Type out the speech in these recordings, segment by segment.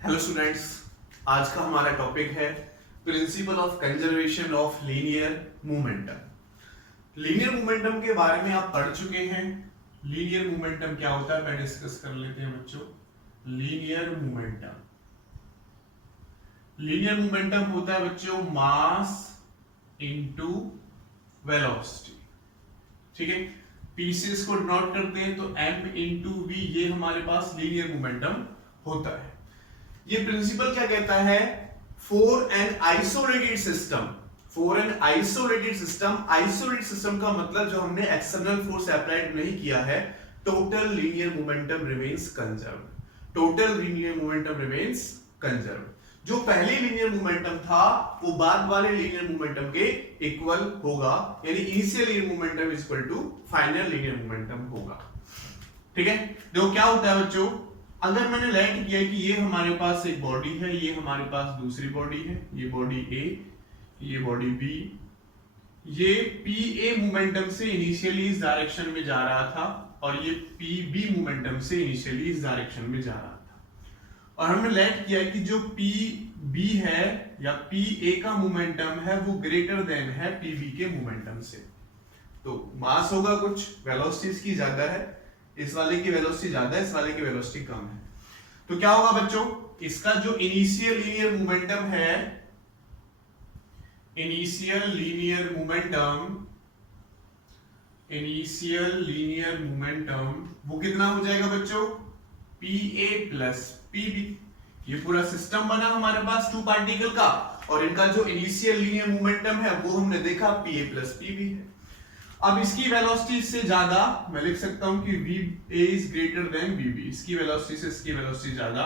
Hello students, आज का हमारा टॉपिक है principal of conservation of linear momentum. Linear momentum के बारे में आप पढ़ चुके हैं। लीनियर मोमेंटम क्या होता है मैं डिस्कस कर लेते हैं बच्चों। लीनियर मोमेंटम होता है बच्चों मास इनटू वेलोसिटी। ठीक है, पीसेस को डिनोट करते हैं तो m इंटू वी, ये हमारे पास लीनियर मोमेंटम होता है। ये प्रिंसिपल क्या कहता है? For an isolated system, isolated system का मतलब जो हमने एक्सटर्नल फोर्स अप्लाइड नहीं किया है, total linear momentum remains conserve. जो पहले लीनियर मोमेंटम था वो बाद वाले लीनियर मोमेंटम के इक्वल होगा, यानी initial linear momentum is equal to final linear momentum होगा। ठीक है, देखो क्या होता है बच्चों, अगर मैंने लेट किया कि ये हमारे पास एक बॉडी है, ये हमारे पास दूसरी बॉडी है, ये बॉडी ए, ये बॉडी बी, ये पी ए मोमेंटम से इनिशियली इस डायरेक्शन में जा रहा था और ये पी बी मोमेंटम से इनिशियली इस डायरेक्शन में जा रहा था, और हमने लेट किया कि जो पी बी है या पी ए का मोमेंटम है वो ग्रेटर देन है पी बी के मोमेंटम से। तो मास होगा कुछ, वेलोसिटी इसकी ज्यादा है, इस वाले की वेलोसिटी ज्यादा है, इस वाले की वेलोसिटी कम है। तो क्या होगा बच्चों, इसका जो इनिशियल लीनियर मोमेंटम है, इनिशियल लीनियर मोमेंटम वो कितना हो जाएगा बच्चों? P A plus P B. ये पूरा सिस्टम बना हमारे पास टू पार्टिकल का, और इनका जो इनिशियल लीनियर मोमेंटम है वो हमने देखा P A plus P B है। अब इसकी वेलोसिटी इससे ज्यादा, मैं लिख सकता हूं कि V A is greater than V B, इसकी वेलोसिटी से इसकी वेलोसिटी ज्यादा।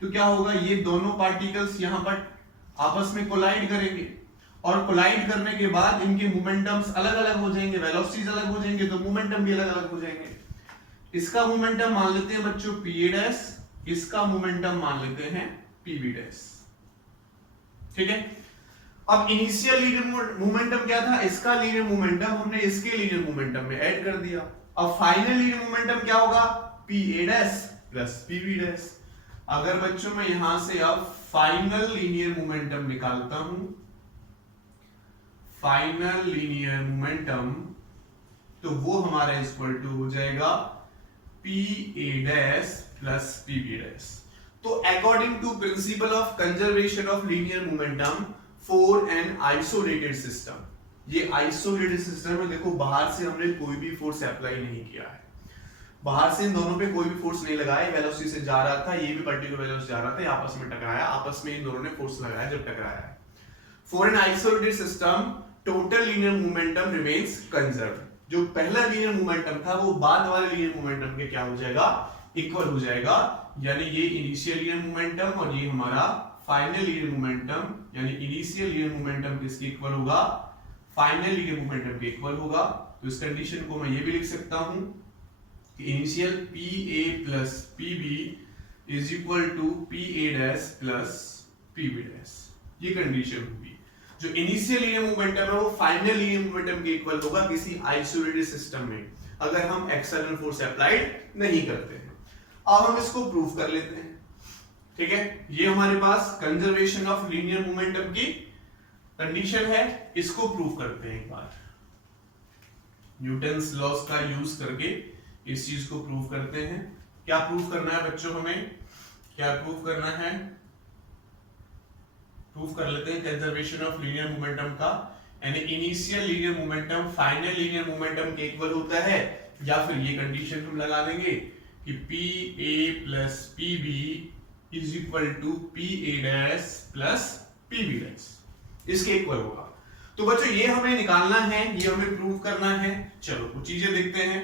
तो क्या होगा, ये दोनों पार्टिकल्स यहां पर आपस में कोलाइड करेंगे, और कोलाइड करने के बाद इनके मोमेंटम्स अलग अलग हो जाएंगे, वेलोसिटीज अलग हो जाएंगे, तो मोमेंटम भी अलग अलग हो जाएंगे। इसका मोमेंटम मान लेते हैं बच्चों पी ए डैश, इसका मोमेंटम मान लेते हैं पी बी डैश। ठीक है, अब इनिशियल लीनियर मोमेंटम क्या था? इसका लीनियर मोमेंटम हमने इसके लीनियर मोमेंटम में ऐड कर दिया। अब फाइनल लीनियर मोमेंटम क्या होगा? P A dash plus P B dash. अगर बच्चों मैं यहां से अब फाइनल लीनियर मोमेंटम निकालता हूं, फाइनल लीनियर मोमेंटम, तो वो हमारा इक्वल टू हो जाएगा P A dash plus P B dash. तो according to principle of conservation of linear momentum for an isolated system, ये आइसोलेटेड सिस्टम में देखो बाहर से हमने कोई भी फोर्स अप्लाई नहीं किया है, बाहर से इन दोनों पे कोई भी फोर्स नहीं लगाया, वेलोसिटी से जा रहा था, ये भी पर्टिकुलर वेलोसिटी जा रहा था, आपस में टकराया, आपस में इन दोनों ने फोर्स लगाया जब टकराया है। For an isolated system total linear momentum remains conserve. जो पहला लीनियर मोमेंटम था वो बाद वाले लीनियर मोमेंटम के क्या हो जाएगा? इक्वल हो जाएगा, यानी ये इनिशियल लीनियर मोमेंटम और ये हमारा फाइनल लीनियर मोमेंटम, यानी इनिशियल लीनियर मोमेंटम किसके इक्वल होगा? फाइनल लीनियर मोमेंटम के इक्वल होगा। तो इस कंडीशन को मैं ये भी लिख सकता हूं कि initial P A plus P B is equal to P A dash plus P B dash. ये कंडीशन होगी। जो इनिशियल लीनियर मोमेंटम है वो फाइनल लीनियर मोमेंटम के इक्वल होगा किसी आइसोलेटेड सिस्टम में, अगर हम एक्सटर्नल फोर्स अप्लाइड नहीं करते हैं। अब हम इसको प्रूव कर लेते हैं। ठीक है, ये हमारे पास कंजर्वेशन ऑफ लीनियर मोमेंटम की कंडीशन है, इसको प्रूव करते हैं एक बार। न्यूटन्स लॉस का यूज करके इस चीज को प्रूव करते हैं। क्या प्रूव करना है बच्चों? हमें क्या प्रूव करना है? प्रूव कर लेते हैं कंजर्वेशन ऑफ लीनियर मोमेंटम का, यानी initial linear momentum final linear momentum के इक्वल होता है, या फिर ये कंडीशन हम लगा देंगे कि P A plus P B is equal to P A dash plus P B dash, इसके इक्वल होगा। तो बच्चों ये हमें निकालना है, ये हमें प्रूव करना है। चलो कुछ चीजें देखते हैं।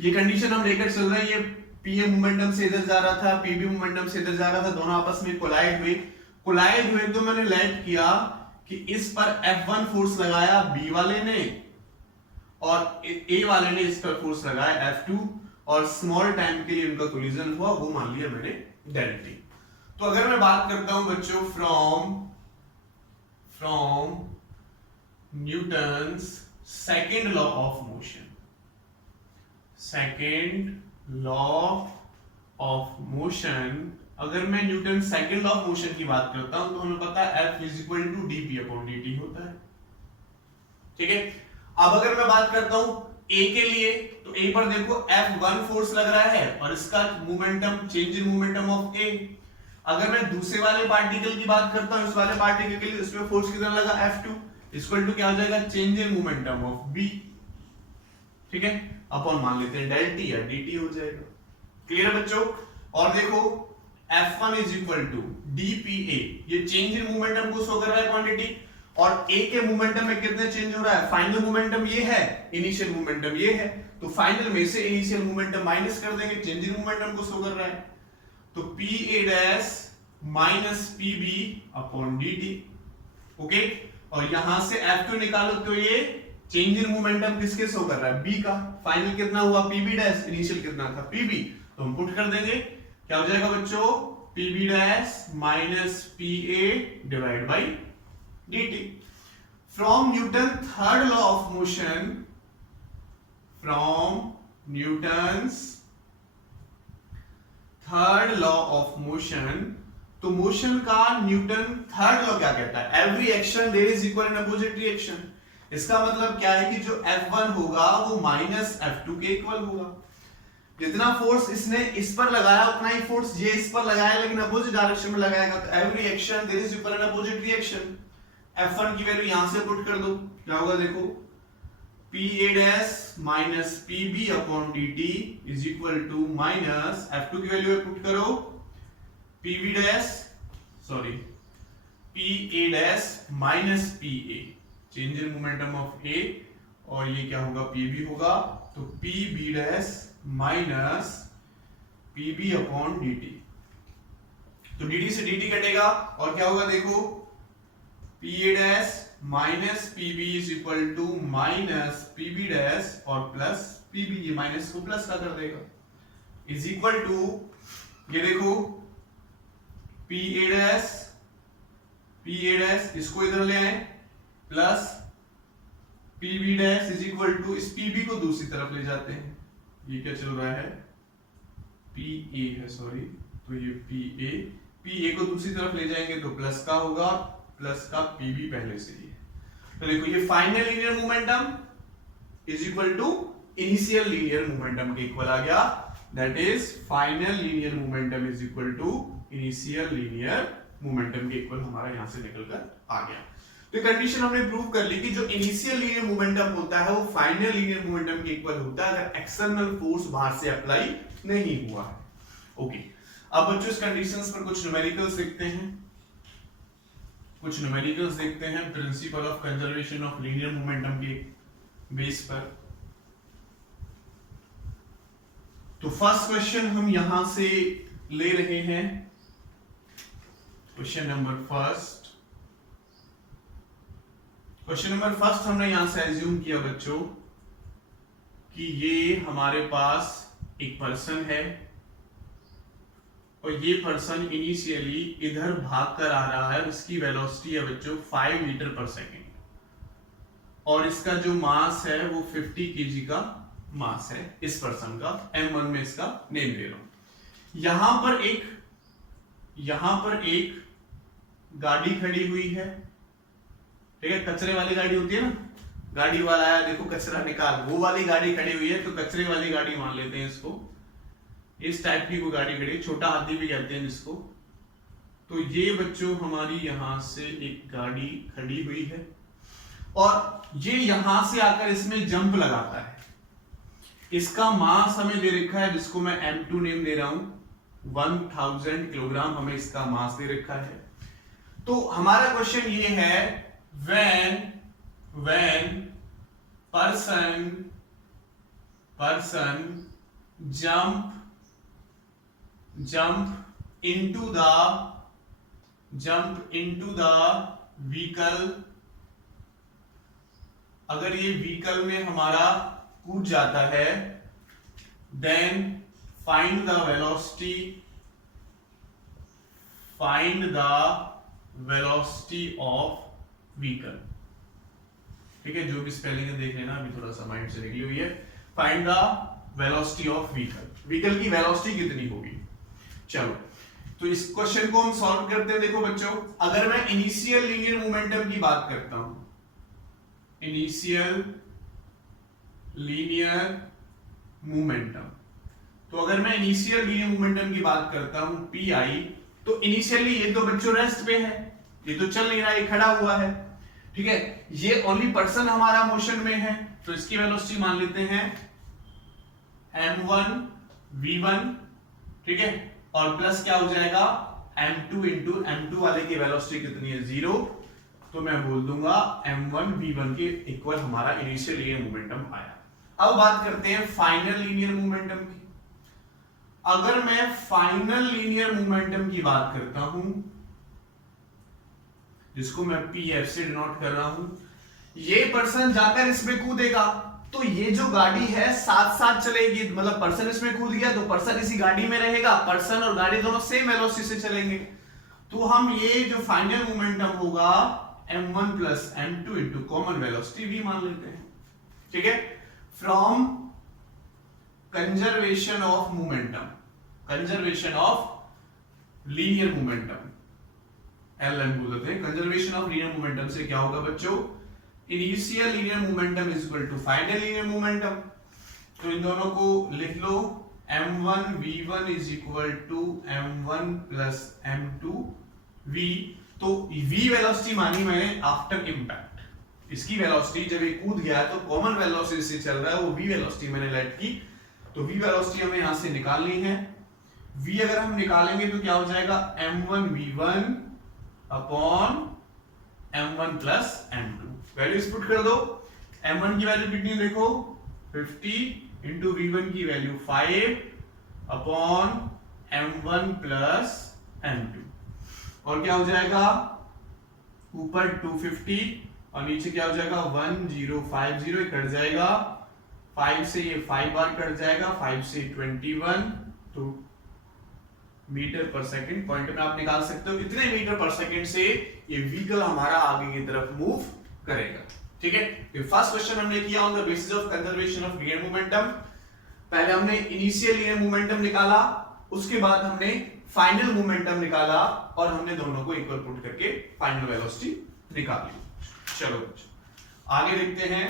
ये कंडीशन हम लेकर चल रहे हैं, ये पी ए मोमेंटम से इधर जा रहा था, पी बी मोमेंटम से इधर जा रहा था, दोनों आपस में कोलाइड हुए तो मैंने लेट किया कि इस पर F1 फोर्स लगाया बी वाले ने, और ए वाले ने इस पर फोर्स लगाया F2, और स्मॉल टाइम के लिए उनका कोलिजन हुआ, वो मान लिया मैंने डेल्टा टी। तो अगर मैं बात करता हूं बच्चों from Newton's second law of motion, second law of motion अगर मैं Newton second law of motion की बात करता हूं तो हमें पता है F is equal to dp/dt होता है। ठीक है, अब अगर मैं बात करता हूं A के लिए, तो A पर देखो F1 फोर्स लग रहा है और इसका momentum, change in momentum of A। अगर मैं दूसरे वाले पार्टिकल की बात करता हूं, इस वाले पार्टिकल के लिए, इसमें फोर्स कितना लगा F2 इक्वल टू क्या हो जाएगा, change in momentum of B। ठीक है, अपन मान लेते हैं डेल टी या dt हो जाएगा। क्लियर है बच्चों? और देखो F1 is equal to dpa, ये चेंज इन मोमेंटम को शो कर रहा है क्वांटिटी, और A के मोमेंटम में कितने चेंज हो रहा है, फाइनल मोमेंटम ये है, इनिशियल मोमेंटम ये है, तो फाइनल में से इनिशियल मोमेंटम माइनस कर देंगे, चेंज इन मोमेंटम को शो कर रहा है, तो pa dash minus pb upon dt। Okay, और यहां से F2 निकालो तो ये चेंज इन मोमेंटम किसके शो कर रहा है, B का। फाइनल कितना हुआ pb डैश, इनिशियल कितना था pb, तो हम पुट कर देंगे, क्या हो जाएगा बच्चों, pb dash minus pa divide by dt। From Newton third law of motion, from Newton's third law of motion, तो मोशन का न्यूटन थर्ड लॉ क्या कहता है, every action there is equal and opposite reaction. इसका मतलब क्या है कि जो F1 होगा वो माइनस F2 के इक्वल होगा। जितना फोर्स इसने इस पर लगाया उतना ही फोर्स ये इस पर लगाया, लेकिन अपोजिट डायरेक्शन में लगाएगा, तो every action there is equal and opposite reaction. F1 की वैल्यू यहां से पुट कर दो, क्या होगा देखो, pa dash minus pb upon dt is equal to minus F2 की वैल्यू पुट करो, pb dash sorry pa dash minus pa, change in momentum of A, और ये क्या होगा, pb होगा, तो pb dash minus pb upon dt, तो dt से dt कटेगा और क्या होगा देखो, pa dash minus pb is equal to minus pb dash और प्लस pb, ये माइनस को प्लस का कर देगा, इज इक्वल टू ये देखो pa डैश इसको इधर ले आए plus pb dash is equal to इस pb को दूसरी तरफ ले जाते हैं, ये क्या चल रहा है, pa है सॉरी, तो ये pa को दूसरी तरफ ले जाएंगे तो प्लस का होगा, प्लस का pb पहले से ही है। तो देखो ये final linear momentum is equal to initial linear momentum के इक्वल आ गया, that is final linear momentum is equal to initial linear momentum के इक्वल हमारा यहां से निकलकर आ गया। तो कंडीशन हमने प्रूव कर ली कि जो इनिशियल लीनियर मोमेंटम होता है वो फाइनल लीनियर मोमेंटम के इक्वल होता है अगर एक्सटर्नल फोर्स बाहर से अप्लाई नहीं हुआ है। ओके, अब बच्चों इस कंडीशंस पर कुछ न्यूमेरिकल्स देखते हैं, कुछ न्यूमेरिकल्स देखते हैं principal of conservation of linear momentum के बेस पर। तो फर्स्ट क्वेश्चन हम यहां से ले रहे हैं, question number first. Question number first हमने यहां से एज्यूम किया बच्चों कि ये हमारे पास एक पर्सन है और ये पर्सन इनिशियली इधर भाग कर आ रहा है, उसकी वेलोसिटी है बच्चों 5 मीटर पर सेकेंड, और इसका जो मास है वो 50 केजी का मास है इस पर्सन का, m1 में इसका नेम दे रहा हूं। यहां पर एक गाड़ी खड़ी हुई है, ठीक है, कचरे वाली गाड़ी होती है ना, गाड़ी वाला आया, देखो कचरा निकाल, वो वाली गाड़ी खड़ी हुई है, तो कचरे वाली गाड़ी मान लेते हैं इसको, इस टाइप की वो गाड़ी खड़ी है, छोटा हाथी भी कहते हैं जिसको। तो ये बच्चों हमारी यहां से एक गाड़ी खड़ी हुई है और ये यहां से आकर इसमें जंप लगाता है, इसका मास हमें दे रखा है जिसको मैं m2 नेम दे रहा हूं, 1000 किलोग्राम हमें इसका मास दे रखा है। तो हमारा क्वेश्चन ये है, when person jump into the vehicle, अगर ये व्हीकल में हमारा कूद जाता है, then find the velocity of vehicle, ठीक है, जो भी स्पेलिंग है देख लेना, अभी थोड़ा सा माइंड से निकली हुई है। Find the velocity of vehicle, vehicle की वेलोसिटी कितनी होगी। चलो, तो इस क्वेश्चन को हम सॉल्व करते हैं। देखो बच्चों, अगर मैं इनिशियल लीनियर मोमेंटम की बात करता हूं, इनिशियल लीनियर मोमेंटम, तो अगर मैं इनिशियल लीनियर मोमेंटम की बात करता हूं पी आई, तो इनिशियली ये तो बच्चों रेस्ट पे है, ये तो चल नहीं रहा, ये खड़ा हुआ है, ठीक है। ये ओनली पर्सन हमारा मोशन में है, तो इसकी वेलोसिटी मान लेते हैं m1 v1, ठीक है, और प्लस क्या हो जाएगा m2 इंटू m2 वाले की वेलोसिटी कितनी है 0, तो मैं बोल दूंगा m1 v1 के इक्वल हमारा इनिशियल लीनियर मोमेंटम आया। अब बात करते हैं फाइनल लीनियर मोमेंटम की। अगर मैं फाइनल लीनियर मोमेंटम की बात करता हूं, जिसको मैं pf से डिनोट कर रहा हूं, ये पर्सन जाकर इसमें कूदेगा, तो ये जो गाड़ी है साथ साथ चलेगी, मतलब पर्सन इसमें कूद गया तो पर्सन इसी गाड़ी में रहेगा, पर्सन और गाड़ी दोनों सेम वेलोसिटी से चलेंगे, तो हम ये जो फाइनल मोमेंटम होगा m1 plus m2 into common velocity v मान लेते हैं, ठीक है। From conservation of momentum, conservation of linear momentum, LM बोल देते हैं, कंजर्वेशन ऑफ लीनियर मोमेंटम से क्या होगा बच्चों, initial linear momentum is equal to final linear momentum, तो इन दोनों को लिख लो, m1 v1 is equal to m1 plus m2 v, तो v वेलोसिटी मानी मैंने आफ्टर इंपैक्ट, इसकी वेलोसिटी जब ये कूद गया तो कॉमन वेलोसिटी से चल रहा है, वो v वेलोसिटी मैंने लेट की, तो v वेलोसिटी हमें यहां से निकालनी है। v अगर हम निकालेंगे तो क्या हो जाएगा m1 v1 upon m1 plus m2, values put कर दो, m1 की वैल्यू कितनी देखो 50 इंटू v1 की value 5 upon m1 plus m2, और क्या हो जाएगा ऊपर 250 और नीचे क्या हो जाएगा 1050, कट जाएगा 5 से, ये 5 बार कट जाएगा, 5 से 21, तो मीटर पर सेकंड, पॉइंट में आप निकाल सकते हो इतने मीटर पर सेकंड से ये व्हीकल हमारा आगे की तरफ मूव करेगा, ठीक है। तो फर्स्ट क्वेश्चन हमने किया on the basis of conservation of linear momentum. पहले हमने इनिशियल लीनियर मोमेंटम निकाला, उसके बाद हमने फाइनल मोमेंटम निकाला, और हमने दोनों को इक्वल पुट करके फाइनल वेलोसिटी निकाल ली। चलो आगे देखते हैं,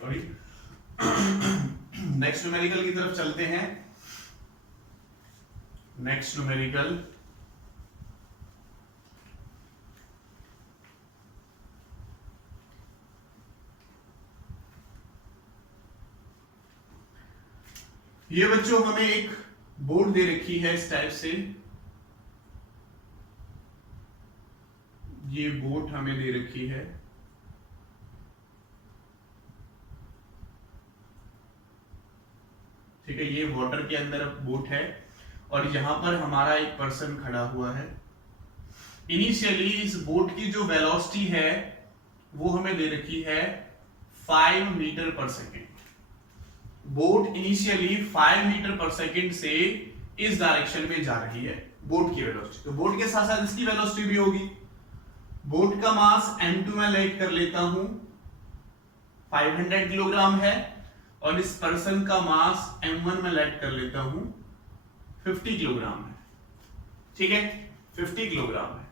सॉरी, नेक्स्ट न्यूमेरिकल की तरफ चलते हैं। नेक्स्ट न्यूमेरिकल, ये बच्चों हमें एक बोर्ड दे रखी है इस टाइप से, ये बोट हमें दे रखी है, ठीक है, ये वाटर के अंदर बोट है, और यहां पर हमारा एक पर्सन खड़ा हुआ है। इनिशियली इस बोट की जो वेलोसिटी है वो हमें दे रखी है 5 metre per second. Boat initially 5 metre per second से इस डायरेक्शन में जा रही है, बोट की वेलोसिटी, तो बोट के साथ साथ इसकी वेलोसिटी भी होगी। बोट का मास m2 में लेट कर लेता हूं 500 किलोग्राम है, और इस पर्सन का मास m1 में लेट कर लेता हूं 50 किलोग्राम है, ठीक है, 50 किलोग्राम है।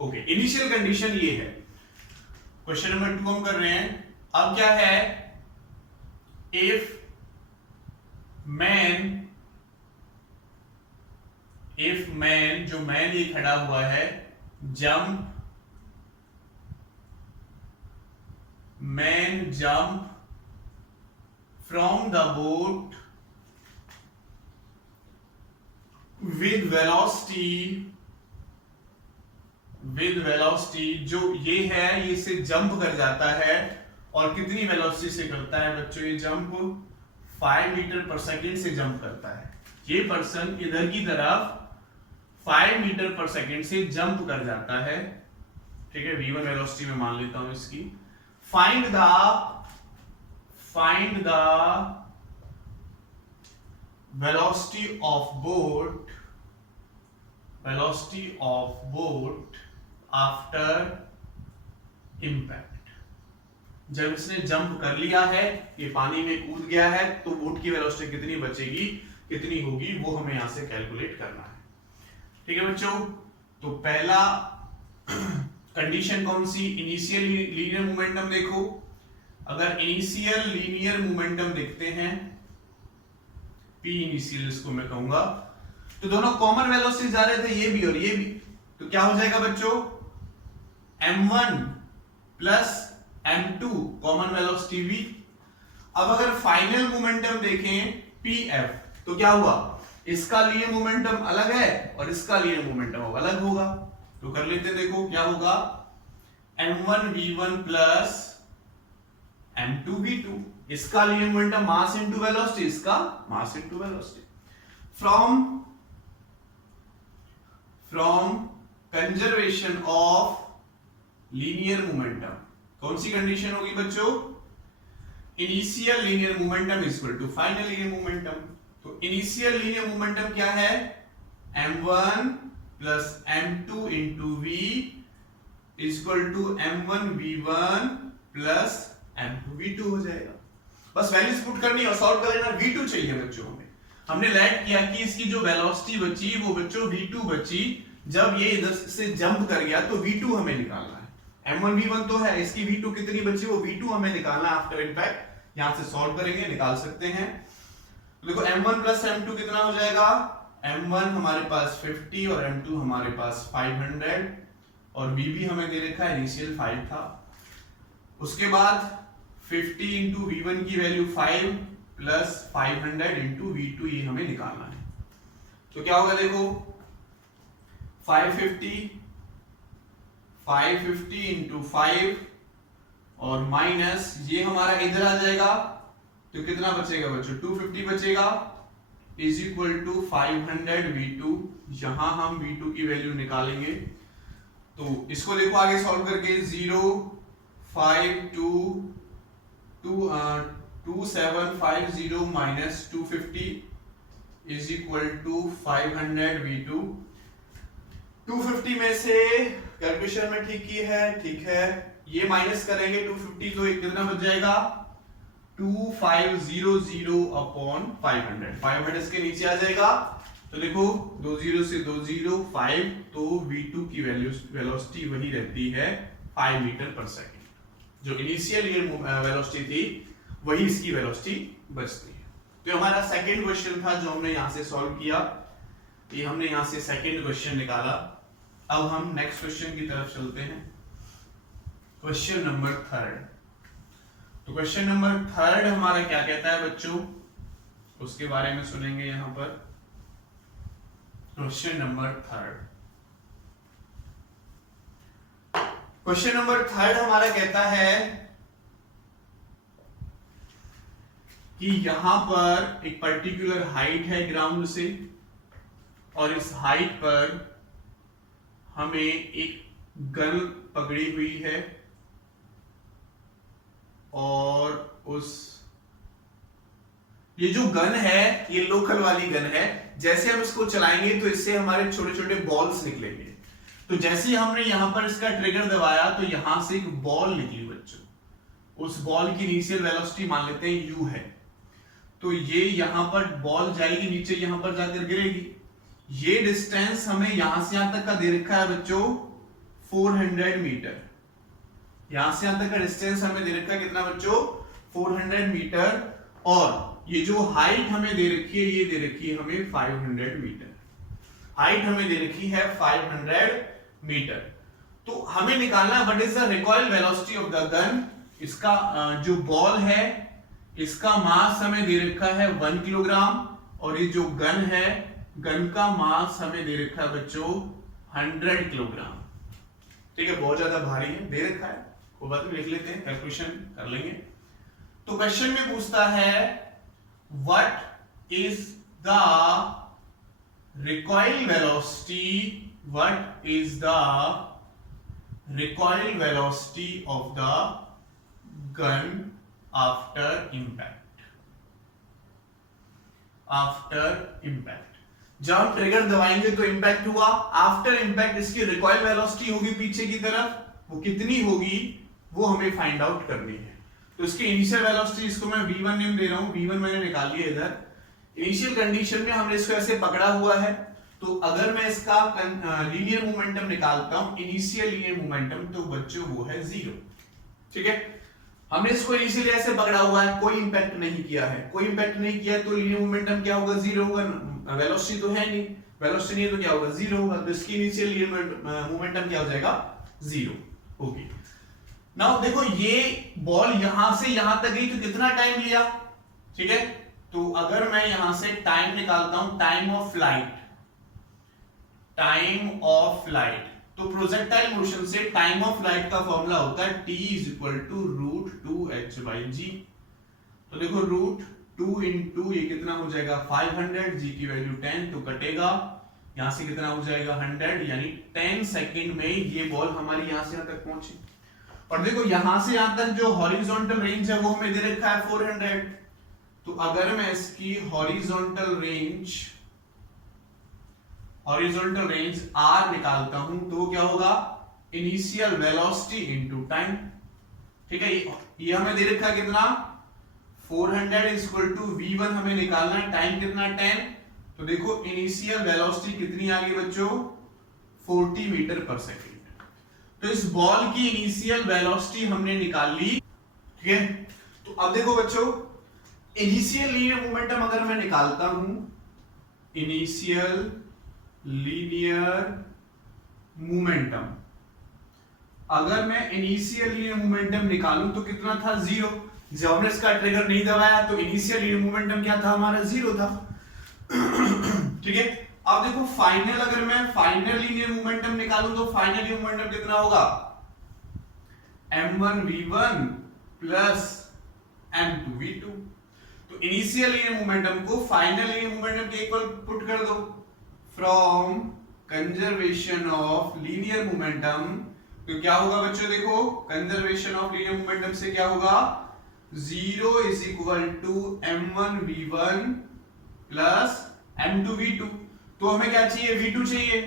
ओके, इनिशियल कंडीशन ये है। क्वेश्चन नंबर 2 हम कर रहे हैं। अब क्या है, इफ मैन जो मैन ये खड़ा हुआ है, jump from the boat with velocity, जो ये है ये से जंप कर जाता है, और कितनी वेलोसिटी से करता है बच्चों, ये जंप 5 मीटर पर सेकेंड से जंप करता है। ये पर्सन इधर की तरफ 5 मीटर पर सेकेंड से जंप कर जाता है, ठीक है, v1 वेलोसिटी में मान लेता हूं इसकी। Find the velocity of boat after impact. जब इसने जंप कर लिया है, ये पानी में कूद गया है, तो बोट की वेलोसिटी कितनी बचेगी, कितनी होगी, वो हमें यहां से कैलकुलेट करना है। ठीक है बच्चों, तो पहला कंडीशन कौन सी, इनिशियल लीनियर मोमेंटम। देखो अगर इनिशियल लीनियर मोमेंटम देखते हैं, पी इनिशियल इसको मैं कहूंगा, तो दोनों कॉमन वेलोसिटी जा रहे थे, ये भी और ये भी, तो क्या हो जाएगा बच्चों, m1 plus m2 common velocity v। अब अगर फाइनल मोमेंटम देखें pf, तो क्या हुआ, इसका लीनियर मोमेंटम अलग है और इसका लीनियर मोमेंटम अलग होगा, तो कर लेते हैं। देखो क्या होगा, m1 v1 plus m2 v2, इसका linear momentum mass into velocity, इसका mass into velocity. From conservation of linear momentum, कौन सी कंडीशन होगी बच्चों, initial linear momentum is equal to final linear momentum. तो इनिशियल लीनियर मोमेंटम क्या है, m1 plus m2 into v is equal to m1 v1 plus m2 v2 हो जाएगा। बस वैल्यूज पुट करनी और सॉल्व कर लेना। v2 चाहिए बच्चों हमें, हमने लेट किया कि इसकी जो वेलोसिटी बची वो बच्चों v2 बची, जब ये इधर से जंप कर गया तो v2 हमें निकालना है। m1 v1 तो है, इसकी v2 कितनी बची, वो v2 हमें निकालना आफ्टर इम्पैक्ट। यहां से सॉल्व करेंगे, निकाल सकते हैं। देखो m1 प्लस m2 कितना हो जाएगा, m1 हमारे पास 50 और m2 हमारे पास 500 और v भी हमें दे रखा है, इनिशियल 5 था। उसके बाद 50 इंटू v1 की वैल्यू 5 प्लस 500 इंटू v2 ये हमें निकालना है। तो क्या होगा, देखो 550 इंटू 5 और माइनस ये हमारा इधर आ जाएगा, तो कितना बचेगा बच्चों, 250 बचेगा, इज इक्वल टू 500 v2। यहां हम v2 की वैल्यू निकालेंगे, तो इसको देखो आगे सॉल्व करके 2750 minus 250 is equal to 500 v2। 250 में से कैलकुलेशन में ठीक की है, ठीक है, ये माइनस करेंगे 250 तो कितना बच जाएगा, 2500 अपॉन 500। 500 इसके नीचे आ जाएगा, तो देखो 20 से 20 5, तो v2 की वैल्यू वेलोसिटी वही रहती है 5 मीटर पर सेकंड। जो इनिशियल वेलोसिटी थी वही इसकी वेलोसिटी बचती है। तो हमारा सेकंड क्वेश्चन था जो हमने यहां से सॉल्व किया, ये हमने यहां से सेकंड क्वेश्चन निकाला। अब हम नेक्स्ट क्वेश्चन की तरफ चलते हैं, क्वेश्चन नंबर थर्ड। तो क्वेश्चन नंबर थर्ड हमारा क्या कहता है बच्चों, उसके बारे में सुनेंगे यहां पर। Question number third, question number third हमारा कहता है कि यहां पर एक पर्टिकुलर हाइट है ग्राउंड से, और इस हाइट पर हमें एक गन पकड़ी हुई है, और ये जो गन है ये लोकल वाली गन है। जैसे हम इसको चलाएंगे तो इससे हमारे छोटे छोटे बॉल्स निकलेंगे। तो जैसे ही हमने यहां पर इसका ट्रिगर दबाया तो यहां से एक बॉल निकली बच्चों, उस बॉल की इनिशियल वेलोसिटी मान लेते हैं u है। तो ये यहां पर बॉल जाएगी नीचे, यहां पर जाकर गिरेगी। ये डिस्टेंस हमें यहां से यहां तक का दे रखा है बच्चों 400 मीटर। यहां से यहां तक का डिस्टेंस हमें दे रखा है कितना बच्चों, 400 मीटर। और ये जो हाइट हमें दे रखी है ये दे रखी है हमें 500 मीटर। हाइट हमें दे रखी है 500 मीटर। तो हमें निकालना what is the recoil velocity of the gun. इसका जो बॉल है इसका मास हमें दे रखा है 1 किलोग्राम, और ये जो गन है गन का मास हमें दे रखा है बच्चों 100 किलोग्राम। ठीक है, बहुत ज्यादा भारी है, दे रखा है, वो बात लिख लेते हैं, कैलकुलेशन कर लेंगे। तो क्वेश्चन में पूछता है what is the recoil velocity, what is the recoil velocity of the gun after impact. After impact जब हम ट्रिगर दबाएंगे तो इंपैक्ट हुआ, आफ्टर इंपैक्ट इसकी रिकॉइल वेलोसिटी होगी पीछे की तरफ, वो कितनी होगी वो हमें फाइंड आउट करनी है। तो इसकी इनिशियल वेलोसिटी, इसको मैं v1 नेम दे रहा हूं, v1 मैंने निकाल लिया इधर। इनिशियल कंडीशन में हमने इसको ऐसे पकड़ा हुआ है, तो अगर मैं इसका लीनियर मोमेंटम निकालता हूं, इनिशियल लीनियर मोमेंटम, तो बच्चों वो है 0। ठीक है, हमने इसको इनिशियली ऐसे पकड़ा हुआ है, कोई इंपैक्ट नहीं किया है, कोई इंपैक्ट नहीं किया तो लीनियर मोमेंटम क्या होगा, 0 होगा। वेलोसिटी तो है नहीं, वेलोसिटी नहीं है तो क्या होगा, 0 होगा। तो इसकी इनिशियल लीनियर मोमेंटम क्या हो जाएगा, 0 होगी। नाउ देखो ये बॉल यहां से यहां तक गई तो कितना टाइम लिया, ठीक है। तो अगर मैं यहां से टाइम निकालता हूं, time of flight, time of flight, तो प्रोजेक्टाइल मोशन से टाइम ऑफ फ्लाइट का फॉर्मूला होता है t √2h/g। तो देखो √2 इंटू ये कितना हो जाएगा 500, g की वैल्यू 10, तो कटेगा यहां से कितना हो जाएगा 100, यानी 10 सेकंड में ये बॉल हमारी यहां से यहां तक पहुंची। और देखो यहां से यहां तक जो हॉरिजॉन्टल रेंज है वो हमें दे रखा है 400। तो अगर मैं इसकी हॉरिजॉन्टल रेंज r निकालता हूं तो क्या होगा, इनिशियल वेलोसिटी इनटू टाइम। ठीक है, ये हमें दे रखा है कितना 400 इक्वल टू v1 हमें निकालना है, टाइम कितना 10। तो देखो इनिशियल वेलोसिटी कितनी आ गई बच्चों, 40 मीटर पर सेकेंड। तो इस बॉल की इनिशियल वेलोसिटी हमने निकाल ली। ठीक है, तो अब देखो बच्चों, इनिशियल लीनियर मोमेंटम अगर मैं निकालता हूं, इनिशियल लीनियर मोमेंटम, अगर मैं इनिशियल लीनियर मोमेंटम निकालूं तो कितना था 0। जब हमने इसका ट्रिगर नहीं दबाया तो इनिशियल लीनियर मोमेंटम क्या था हमारा, 0 था। ठीक है, अब देखो फाइनल, अगर मैं फाइनल लीनियर मोमेंटम निकालूं तो फाइनल लीनियर मोमेंटम कितना होगा, m1v1 प्लस m2v2। तो इनिशियल लीनियर मोमेंटम को फाइनल लीनियर मोमेंटम के इक्वल पुट कर दो। From conservation of linear momentum, तो क्या होगा बच्चों, देखो कंजर्वेशन ऑफ लीनियर मोमेंटम से क्या होगा, 0 is equal to m1v1 plus m2v2। तो हमें क्या चाहिए, v2 चाहिए।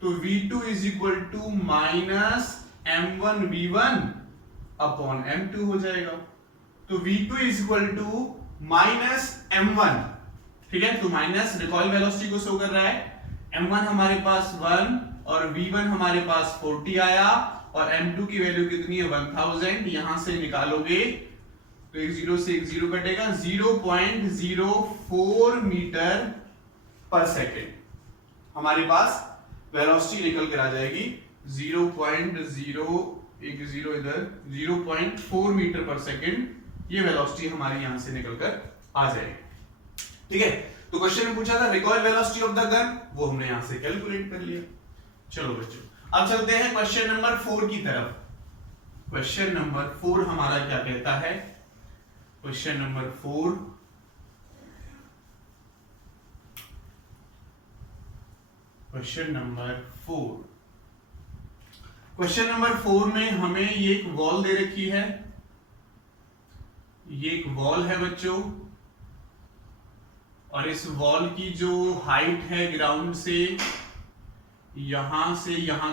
तो v2 is equal to minus m1v1 upon m2 हो जाएगा। तो v2 is equal to minus m1। ठीक है, तो माइनस रिकॉइल वेलोसिटी को शो कर रहा है। m1 हमारे पास 1 और v1 हमारे पास 40 आया, और m2 की वैल्यू कितनी है 1000। यहां से निकालोगे तो एक 0 से एक 0 कटेगा, 0.04 मीटर पर सेकेंड हमारे पास वेलोसिटी निकल कर आ जाएगी। 0.0 इधर 0.4 मीटर पर सेकेंड ये वेलोसिटी हमारे यहां से निकल कर आ जाएगी। ठीक है, तो क्वेश्चन में पूछा था recoil velocity of the gun, वो हमने यहां से कैलकुलेट कर लिया। चलो बच्चों, अब चलते हैं क्वेश्चन नंबर 4 की तरफ। क्वेश्चन नंबर 4 हमारा क्या कहता है, क्वेश्चन नंबर 4, क्वेश्चन नंबर 4 में हमें ये एक वॉल दे रखी है। ये एक वॉल है बच्चों, और इस वॉल की जो हाइट है ग्राउंड से यहां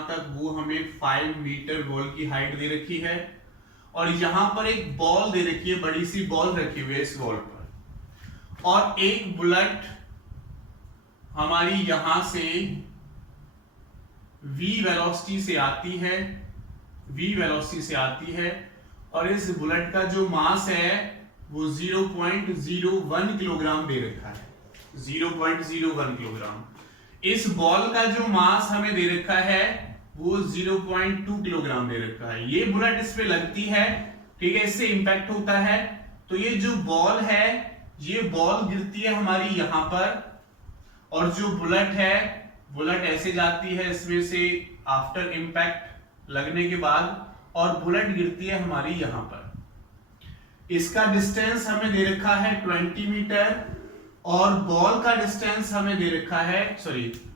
तक, वो हमें 5 मीटर वॉल की हाइट दे रखी है। और यहां पर एक बॉल दे रखी है, बड़ी सी बॉल रखी हुई है इस वॉल पर, और एक बुलेट हमारी यहां से v वेलोसिटी से आती है, और इस बुलेट का जो मास है वो 0.01 किलोग्राम दे रखा है, 0.01 किलोग्राम। इस बॉल का जो मास हमें दे रखा है वो 0.2 किलोग्राम दे रखा है। ये बुलेट इस पे लगती है, ठीक है, इससे इंपैक्ट होता है। तो ये जो बॉल है, ये बॉल गिरती है हमारी यहां पर, और जो बुलेट है, बुलेट ऐसे जाती है इसमें से आफ्टर इंपैक्ट लगने के बाद, और बुलेट गिरती है हमारी यहां पर। इसका डिस्टेंस हमें दे रखा है 20 मीटर, और बॉल का डिस्टेंस हमें दे रखा है,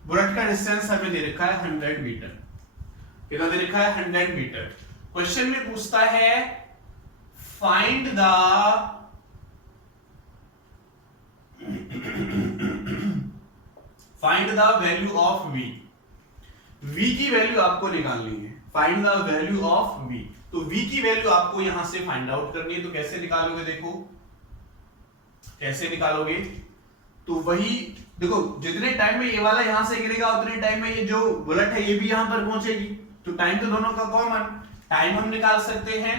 बुलेट का डिस्टेंस हमें दे रखा है 100 मीटर। कितना दे रखा है 100 मीटर। क्वेश्चन में पूछता है find the value of v। v की वैल्यू आपको निकालनी है, find the value of v। तो v की वैल्यू आपको यहां से फाइंड आउट करनी है। तो कैसे निकालोगे, देखो कैसे निकालोगे, तो वही देखो जितने टाइम में ये वाला यहां से गिरेगा उतने टाइम में ये जो बुलेट है ये भी यहां पर पहुंचेगी, तो टाइम तो दोनों का कॉमन, टाइम हम निकाल सकते हैं।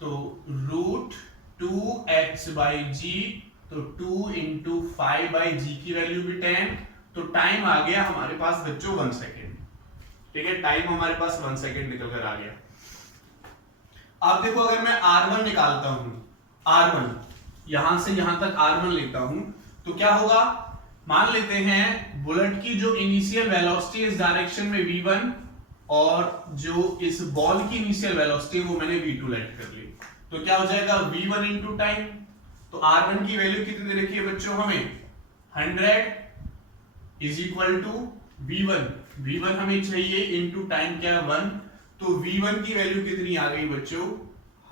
तो रूट 2x/g, तो 2 × 5/g की वैल्यू भी 10, तो टाइम आ गया हमारे पास बच्चों 1 सेकेंड। ठीक है, टाइम हमारे पास 1 सेकेंड निकल कर आ गया। अब देखो अगर मैं R1 निकालता हूं, R1 यहां से यहां तक R1 लेता हूं, तो क्या होगा, मान लेते हैं बुलेट की जो इनिशियल वेलोसिटी इस डायरेक्शन में v1 और जो इस बॉल की इनिशियल वेलोसिटी वो मैंने v2 लेट कर ली, तो क्या हो जाएगा v1 × टाइम। तो R1 की वैल्यू कितनी दे रखी है बच्चों हमें 100 = v1 हमें चाहिए इनटू टाइम क्या है 1, तो v1 की वैल्यू कितनी आ गई बच्चों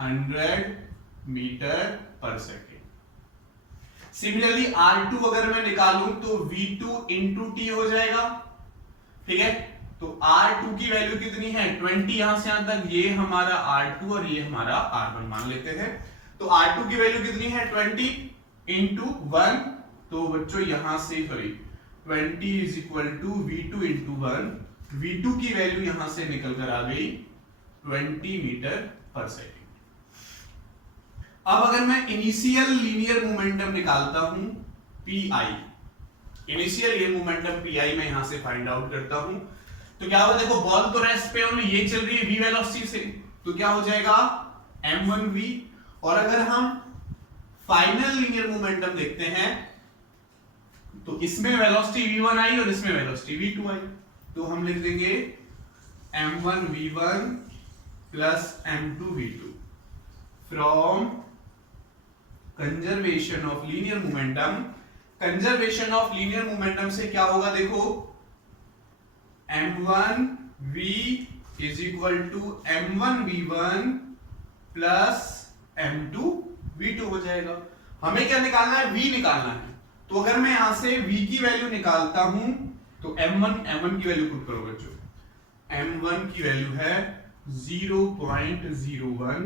100 मीटर/सेकेंड। सिमिलरली R2 अगर मैं निकालूं तो v2 × t हो जाएगा। ठीक है, तो R2 की वैल्यू कितनी है 20, यहां से यहां तक ये हमारा R2 और ये हमारा R1 मान लेते हैं। तो R2 की वैल्यू कितनी है 20 × 1, तो बच्चों यहां से 20 = v2 × 1, v2 की वैल्यू यहां से निकल कर आ गई 20 मीटर/सेकेंड। अब अगर मैं इनिशियल लीनियर मोमेंटम निकालता हूं PI, initial linear momentum PI मैं यहां से फाइंड आउट करता हूं, तो क्या होगा, देखो बॉल तो रेस्ट पे ओनली ये चल रही है v वेलोसिटी से, तो क्या हो जाएगा m1v, और अगर हम फाइनल लीनियर मोमेंटम देखते हैं तो इसमें वेलोसिटी v1 आई और इसमें वेलोसिटी v2 आई, तो हम लिख देंगे m1v1 + m2v2 from conservation of linear momentum. Conservation of linear momentum से क्या होगा, देखो m1v = m1v1 + m2v2 हो जाएगा। हमें क्या निकालना है, v निकालना है, तो अगर मैं यहां से v की वैल्यू निकालता हूं तो m1 की वैल्यू पुट करो बच्चों, m1 की वैल्यू है 0.01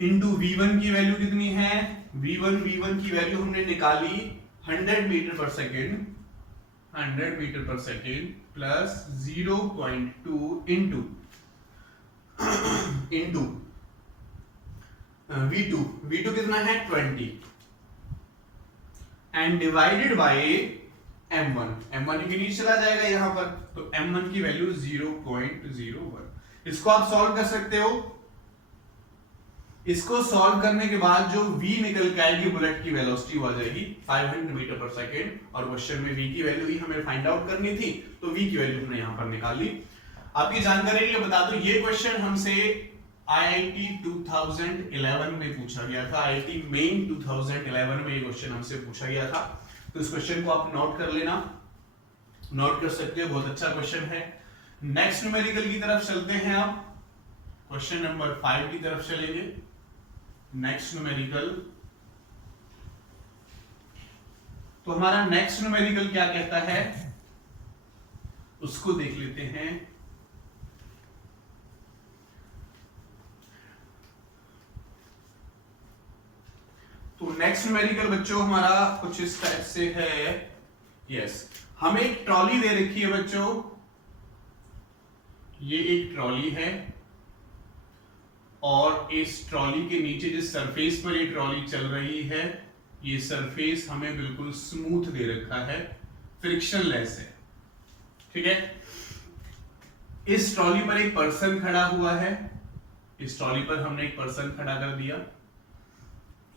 इंटू v1 की वैल्यू कितनी है, v1 की वैल्यू हमने निकाली 100 मीटर/सेकेंड, 100 मीटर/सेकेंड प्लस 0.2 इंटू v2 कितना है 20 एंड डिवाइडेड बाय m1 के नीचे चला जाएगा यहां पर, तो m1 की वैल्यू 0.01। इसको आप सॉल्व कर सकते हो। इसको सॉल्व करने के बाद जो v निकल के आएगी बुलेट की वेलोसिटी आ जाएगी 500 मीटर/सेकेंड, और क्वेश्चन में v की वैल्यू ही हमें फाइंड आउट करनी थी, तो v की वैल्यू हमने यहां पर निकाल ली। आपकी जानकारी के लिए बता दो, ये क्वेश्चन हमसे IIT 2011 में पूछा गया था, IIT मेन 2011 में ये क्वेश्चन हमसे पूछा गया था, तो इस क्वेश्चन को आप नोट कर लेना, नोट कर सकते हो, बहुत अच्छा क्वेश्चन है। नेक्स्ट न्यूमेरिकल की तरफ चलते हैं, आप क्वेश्चन नंबर 5 की तरफ चलेंगे। नेक्स्ट न्यूमेरिकल, तो हमारा नेक्स्ट न्यूमेरिकल क्या कहता है उसको देख लेते हैं। तो नेक्स्ट न्यूमेरिकल बच्चों हमारा कुछ इस टाइप से है। यस, हमें एक ट्रॉली दे रखी है बच्चों, ये एक ट्रॉली है और इस ट्रॉली के नीचे जिस सरफेस पर ये ट्रॉली चल रही है, ये सरफेस हमें बिल्कुल स्मूथ दे रखा है, फ्रिक्शनलेस है। ठीक है, इस ट्रॉली पर एक पर्सन खड़ा हुआ है, इस ट्रॉली पर हमने एक पर्सन खड़ा कर दिया,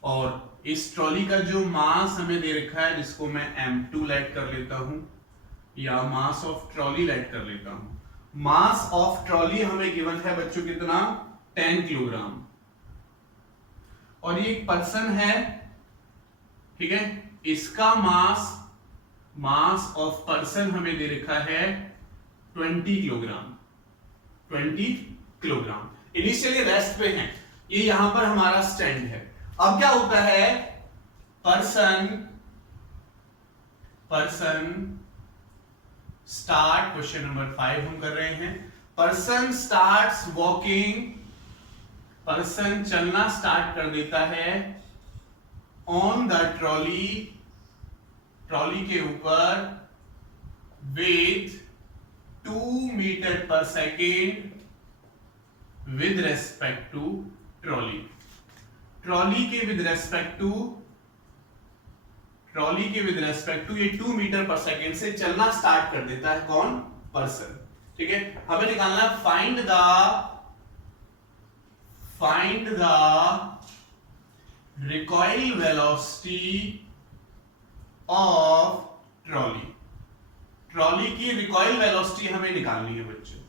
और इस ट्रॉली का जो मास हमें दे रखा है, जिसको मैं m2 लेट कर लेता हूं, या मास ऑफ ट्रॉली लेट कर लेता हूं। मास ऑफ ट्रॉली हमें गिवन है बच्चों कितना 10 किलोग्राम, और ये एक पर्सन है। ठीक है, इसका मास ऑफ पर्सन हमें दे रखा है 20 किलोग्राम, 20 किलोग्राम। इनिशियली रेस्ट पे हैं, ये यहां पर हमारा स्टैंड है। अब क्या होता है, पर्सन स्टार्ट, क्वेश्चन नंबर 5 हम कर रहे हैं। पर्सन स्टार्ट्स वॉकिंग, पर्सन चलना स्टार्ट कर देता है ऑन द ट्रॉली ट्रॉली के ऊपर with 2 metre per second with respect to trolley. Trolley के विद रेस्पेक्ट टू ये 2 मीटर पर सेकेंड से चलना स्टार्ट कर देता है कौन? पर्सन। ठीक है, हमें निकालना है find the recoil velocity of trolley. Trolley की रिकॉइल वेलोसिटी हमें निकालनी है बच्चों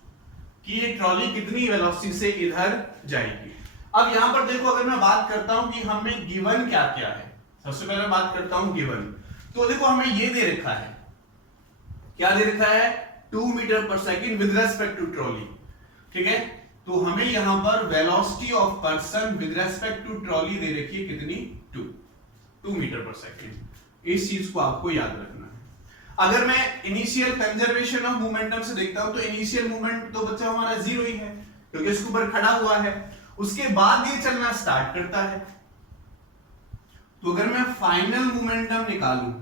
कि ये ट्रॉली कितनी वेलोसिटी से इधर जाएगी। अब यहां पर देखो, अगर मैं बात करता हूं कि हमें गिवन क्या क्या है, सबसे पहले बात करता हूं गिवन। तो देखो हमें ये दे रखा है, क्या दे रखा है? 2 metre per second with respect to trolley. ठीक है, तो हमें यहां पर velocity of person with respect to trolley दे रखी है कितनी? 2 मीटर पर सेकेंड। इस चीज को आपको याद रखना है। अगर मैं इनिशियल कंजर्वेशन ऑफ मोमेंटम से देखता हूं तो इनिशियल मोमेंट तो बच्चा हमारा 0 ही है क्योंकि इसके ऊपर खड़ा हुआ है। उसके बाद ये चलना स्टार्ट करता है। तो अगर मैं फाइनल मोमेंटम निकालूं,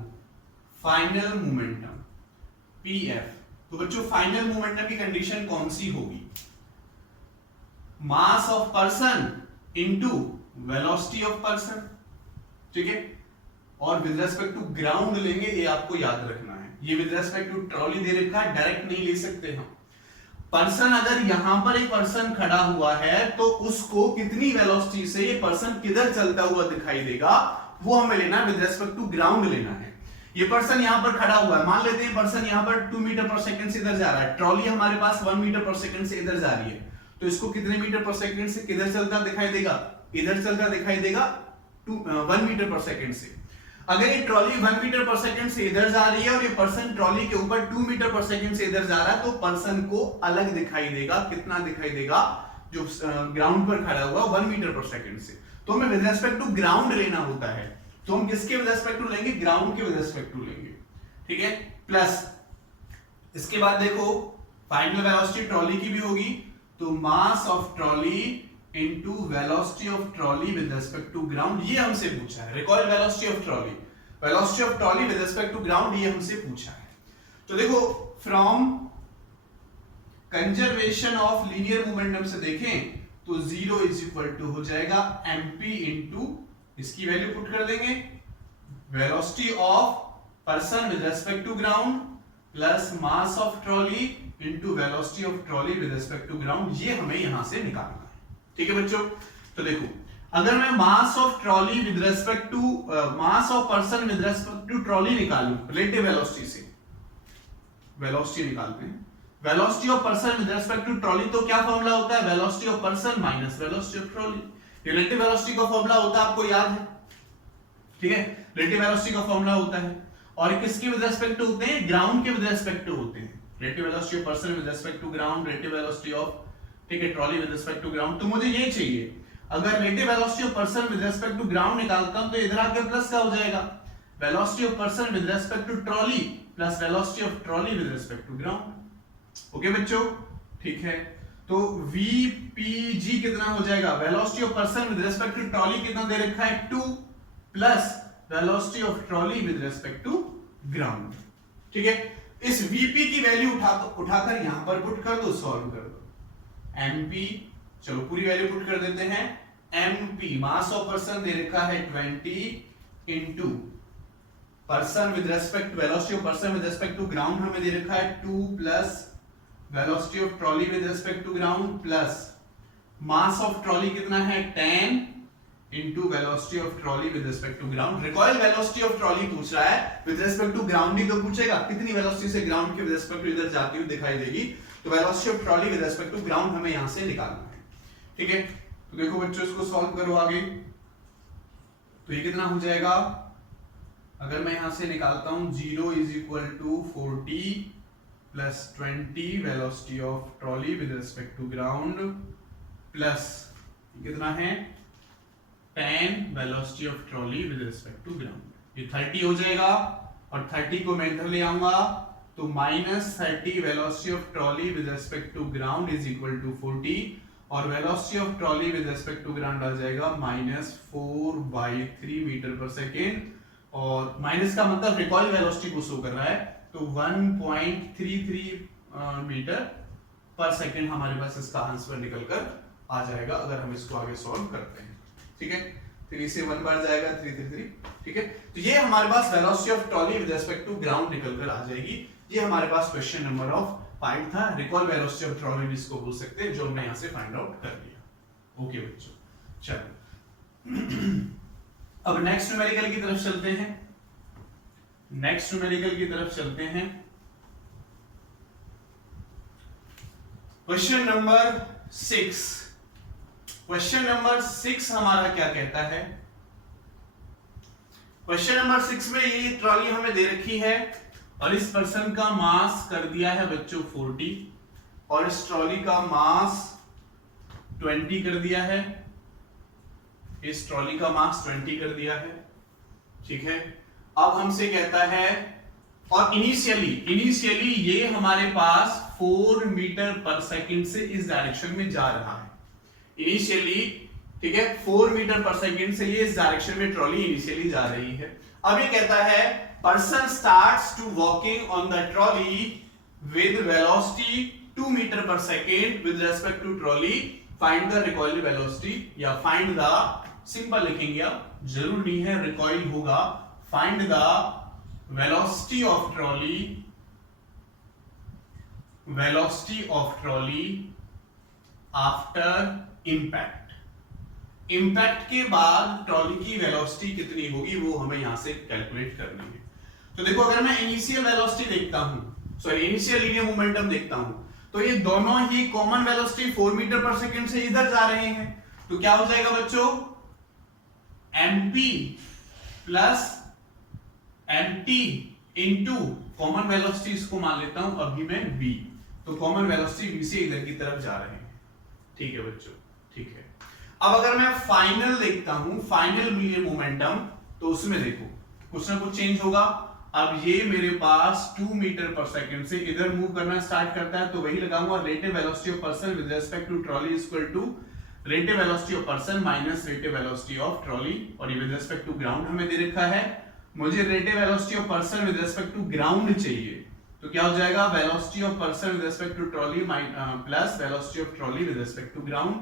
फाइनल मोमेंटम पीएफ, तो बच्चों फाइनल मोमेंटम की कंडीशन कौन सी होगी? मास of person into velocity of person. ठीक है, और विद रेस्पेक्ट टू ग्राउंड लेंगे, ये आपको याद रखना है। ये विद रेस्पेक्ट टू ट्रॉली दे रखा है, डायरेक्ट नहीं ले सकते हम। पर्सन, अगर यहां पर एक पर्सन खड़ा हुआ है तो उसको कितनी वेलोसिटी से ये पर्सन किधर चलता हुआ दिखाई देगा, वो हमें लेना है, विद रेस्पेक्ट टू ग्राउंड लेना है। ये पर्सन यहां पर खड़ा हुआ है, मान लेते हैं पर्सन यहां पर 2 मीटर पर सेकंड से इधर जा रहा है, ट्रॉली हमारे पास 1 मीटर पर सेकंड से इधर जा रही है, तो इसको कितने मीटर पर सेकंड से किधर चलता दिखाई देगा? इधर चलता दिखाई देगा 1 मीटर पर सेकंड से। अगर ये ट्रॉली 1 मीटर पर सेकंड से इधर जा रही है और ये पर्सन ट्रॉली के ऊपर 2 मीटर पर सेकंड से इधर जा रहा है, तो पर्सन को अलग दिखाई देगा। कितना दिखाई देगा? जो ग्राउंड पर खड़ा हुआ 1 मीटर पर सेकंड से। तो हमें विद रेस्पेक्ट टू ग्राउंड लेना होता है, तो हम किसके विद रेस्पेक्ट टू लेंगे? ग्राउंड के विद रेस्पेक्ट टू लेंगे। ठीक है, प्लस इसके बाद देखो फाइनल वेलोसिटी ट्रॉली की भी होगी, तो mass of trolley into velocity of trolley with respect to ground, ये हमसे पूछा है। Recoil velocity of trolley, velocity of trolley with respect to ground, ये हमसे पूछा है। तो देखो from conservation of linear momentum से देखें तो 0 इज इक्वल टू हो जाएगा mp इनटू, इसकी वैल्यू पुट कर देंगे, velocity of person with respect to ground plus mass of trolley into velocity of trolley with respect to ground, ये हमें यहां से निकालना है। ठीक है बच्चों, तो देखो अगर मैं mass of trolley with respect to mass of person with respect to trolley निकालूं रिलेटिव वेलोसिटी से, वेलोसिटी निकालते हैं, velocity of person with respect to trolley, तो क्या फॉर्मूला होता है? Velocity of person minus velocity of trolley. Relative velocity का formula होता है, आपको याद है? ठीक है, रिलेटिव वेलोसिटी का फॉर्मूला होता है, और किसके विद रिस्पेक्ट टू होते हैं? ग्राउंड के विद रिस्पेक्ट टू होते हैं। Relative velocity of person with respect to ground, relative velocity of, ठीक है, trolley with respect to ground. तो मुझे ये चाहिए, अगर relative velocity of person with respect to ground निकालता हूं तो इधर आके प्लस का हो जाएगा, velocity of person with respect to trolley plus velocity of trolley with respect to ground. Okay बच्चों, ठीक है, तो VPG कितना हो जाएगा? Velocity of person with respect to trolley कितना दे रखा है? 2 plus velocity of trolley with respect to ground. ठीक है, इस VP की वैल्यू उठाकर यहां पर पुट कर दो, सॉल्व कर दो। MP, चलो पूरी वैल्यू पुट कर देते हैं। MP मास ऑफ पर्सन दे रखा है 20 into person with respect, velocity of person with respect to ground हमें दे रखा है 2 plus velocity of trolley with respect to ground plus mass of trolley कितना है? 10 into velocity of trolley with respect to ground. Recoil velocity of trolley पूछ रहा है, with respect to ground ही तो पूछेगा, कितनी वेलोसिटी से ग्राउंड के विद रेस्पेक्ट टू इधर जाती हुई दिखाई देगी, तो velocity of trolley with respect to ground हमें यहां से निकालना है। ठीक है, तो देखो बच्चों इसको सॉल्व करो आगे, तो ये कितना हो जाएगा? अगर मैं यहां से निकालता हूं 0 is equal to 40 plus 20 velocity of trolley with respect to ground plus कितना है 10 velocity of trolley with respect to ground, ये 30 हो जाएगा, और 30 को मैं इधर ले आऊंगा तो -30 velocity of trolley with respect to ground is equal to 40, और velocity of trolley with respect to ground आ जाएगा -4/3 मीटर पर सेकेंड, और माइनस का मतलब रिकॉइल वेलोसिटी को शो कर रहा है, तो 1.33 मीटर पर सेकंड हमारे पास इसका आंसर निकल कर आ जाएगा अगर हम इसको आगे सॉल्व करते हैं। ठीक है, 3 से 1 बार जाएगा 333। ठीक है, तो ये हमारे पास velocity of trolley with respect to ground निकल कर आ जाएगी। ये हमारे पास क्वेश्चन नंबर ऑफ 5 था, रिकॉल वेलोसिटी ऑफ ट्रॉली जिसको बोल सकते हैं, जो हमने यहां से फाइंड आउट कर लिया। ओके बच्चों, चलो अब नेक्स्ट न्यूमेरिकल की तरफ चलते हैं। नेक्स्ट न्यूमेरिकल की तरफ चलते हैं। Question number 6। क्वेश्चन नंबर 6 हमारा क्या कहता है? क्वेश्चन नंबर 6 में ये ट्रॉली हमें दे रखी है और इस पर्सन का मास कर दिया है बच्चों 40 और इस ट्रॉली का मास 20 कर दिया है। इस ट्रॉली का मास 20 कर दिया है। ठीक है, अब हमसे कहता है, और इनिशियली ये हमारे पास 4 मीटर पर सेकंड से इस डायरेक्शन में जा रहा है इनिशियली। ठीक है, 4 मीटर पर सेकंड से ये इस डायरेक्शन में ट्रॉली इनिशियली जा रही है। अब ये कहता है person starts to walking on the trolley with velocity 2 metre per second with respect to trolley, find the recoil velocity, या फाइंड द, सिंपल लिखेंगे आप, जरूर नहीं है रिकॉइल होगा, find the velocity of trolley, velocity of trolley after impact. Impact के बाद trolley की वेलोसिटी कितनी होगी वो हमें यहां से कैलकुलेट करनी है। तो देखो, अगर मैं इनिशियल वेलोसिटी देखता हूं, सॉरी इनिशियल लीनियर मोमेंटम देखता हूं, तो ये दोनों ही common velocity 4 metre per second से इधर जा रहे हैं, तो क्या हो जाएगा बच्चों, mp plus mt into common velocity, इसको मान लेता हूं अभी मैं v, तो कॉमन वेलोसिटी v से इधर की तरफ जा रहे हैं। ठीक है बच्चों, ठीक है। अब अगर मैं फाइनल देखता हूं, फाइनल लीनियर मोमेंटम, तो उसमें देखो कुछ ना कुछ चेंज होगा। अब ये मेरे पास 2 मीटर पर सेकंड से इधर मूव करना स्टार्ट करता है, तो वही लगाऊंगा, relative velocity of person with respect to trolley is equal to relative velocity of person minus relative velocity of trolley, और ये विद रिस्पेक्ट टू ग्राउंड हमें दे रखा है। मुझे relative velocity of person with respect to ground चाहिए, तो क्या हो जाएगा, velocity of person with respect to trolley plus velocity of trolley with respect to ground.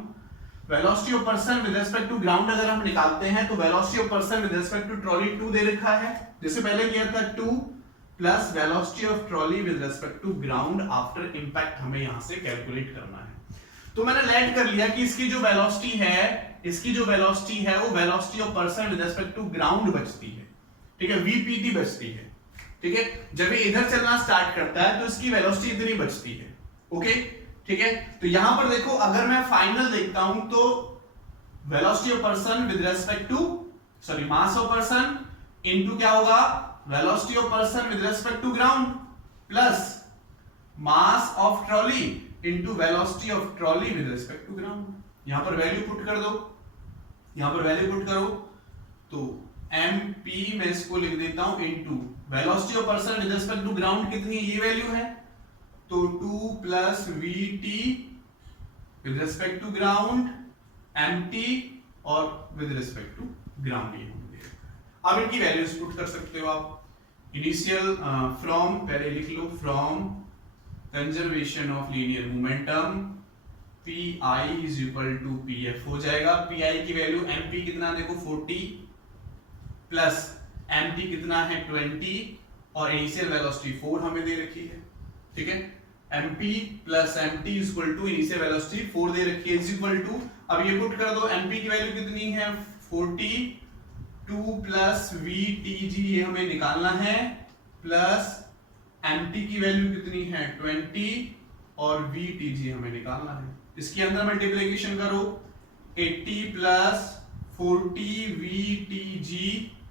Velocity of person with respect to ground अगर हम निकालते हैं तो velocity of person with respect to trolley 2 दे रखा है, जैसे पहले किया था 2 plus velocity of trolley with respect to ground after impact हमें यहां से कैलकुलेट करना है। तो मैंने लेट कर लिया कि इसकी जो वेलोसिटी है, इसकी जो वेलोसिटी है वो velocity of person with respect to ground बचती है। ठीक है, vpt बचती है। ठीक है, जब ये इधर चलना स्टार्ट करता है तो इसकी वेलोसिटी इतनी बचती है। ओके, ठीक है, तो यहां पर देखो, अगर मैं फाइनल देखता हूं तो velocity of person with respect to, sorry mass of person into क्या होगा, velocity of person with respect to ground plus mass of trolley into velocity of trolley with respect to ground. यहां पर value put कर दो, यहां पर value put करो, तो mp मैं इसको लिख देता हूं into velocity of person with respect to ground कितनी है, ये वैल्यू है, तो 2 plus vt with respect to ground mt और विद रिस्पेक्ट टू ग्राउंड ये होंगे। अब इनकी वैल्यूज पुट कर सकते हो आप। इनिशियल फ्रॉम, पहले लिख लो, from conservation of linear momentum pi is equal to pf हो जाएगा। pi की वैल्यू mp कितना देखो 40 प्लस mt कितना है 20 और इनिशियल वेलोसिटी 4 हमें दे रखी है। ठीक है, mp plus mt is equal to initial velocity 4 दे रखी है इज इक्वल टू, अब ये पुट कर दो, mp की वैल्यू कितनी है 40, 2 प्लस vtg ये हमें निकालना है, प्लस mt की वैल्यू कितनी है 20 और vtg हमें निकालना है। इसके अंदर मल्टीप्लिकेशन करो, 80 प्लस 40 vtg,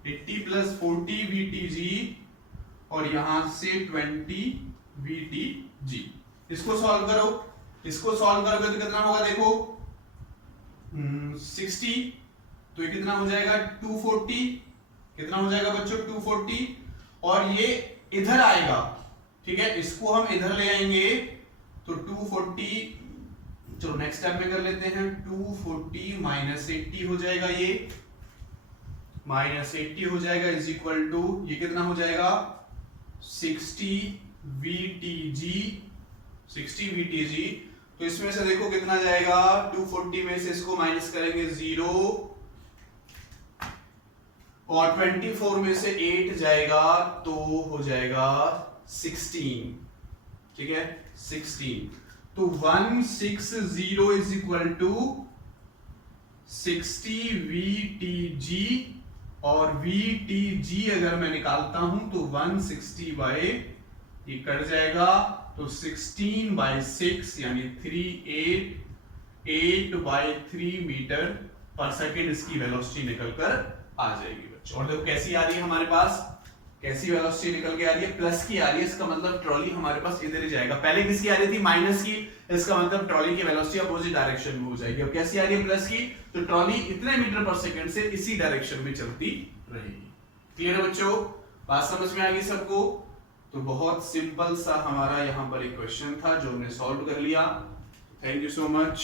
80 प्लस 40 vtg और यहां से 20 vtg। इसको सॉल्व करो, इसको सॉल्व करोगे तो कितना होगा देखो 60, तो ये कितना हो जाएगा 240, कितना हो जाएगा बच्चों 240, और ये इधर आएगा। ठीक है, इसको हम इधर ले आएंगे तो 240, चलो नेक्स्ट स्टेप में कर लेते हैं, 240 माइनस 80 हो जाएगा ये, माइनस 80 हो जाएगा इज इक्वल टू, ये कितना हो जाएगा 60 VTG, 60 VTG। तो इसमें से देखो कितना जाएगा, 240 में से इसको माइनस करेंगे 0 और 24 में से 8 जाएगा तो हो जाएगा 16, ठीक है 16। तो 160 इज इक्वल टू 60 VTG, और VTG अगर मैं निकालता हूं तो 160 बाय, ये कट जाएगा तो 16 बाय 6 यानी 8/3 मीटर पर सेकेंड इसकी वेलोसिटी निकलकर आ जाएगी बच्चों। और देखो कैसी आ रही है हमारे पास, कैसी वेलोसिटी निकल के आ रही है, प्लस की आ रही है। इसका मतलब ट्रॉली हमारे पास इधर ही जाएगा। पहले किसकी आ रही थी, माइनस की, इसका मतलब ट्रॉली की वेलोसिटी अपोजिट डायरेक्शन में हो जाएगी। अब कैसी आ रही है, प्लस की, तो ट्रॉली इतने मीटर पर सेकंड से इसी डायरेक्शन में चलती रहेगी। क्लियर है बच्चों, बात समझ में आ गई सबको? तो बहुत सिंपल सा हमारा यहाँ पर एक क्वेश्चन था जो हमने सॉल्व कर लिया। Thank you so much.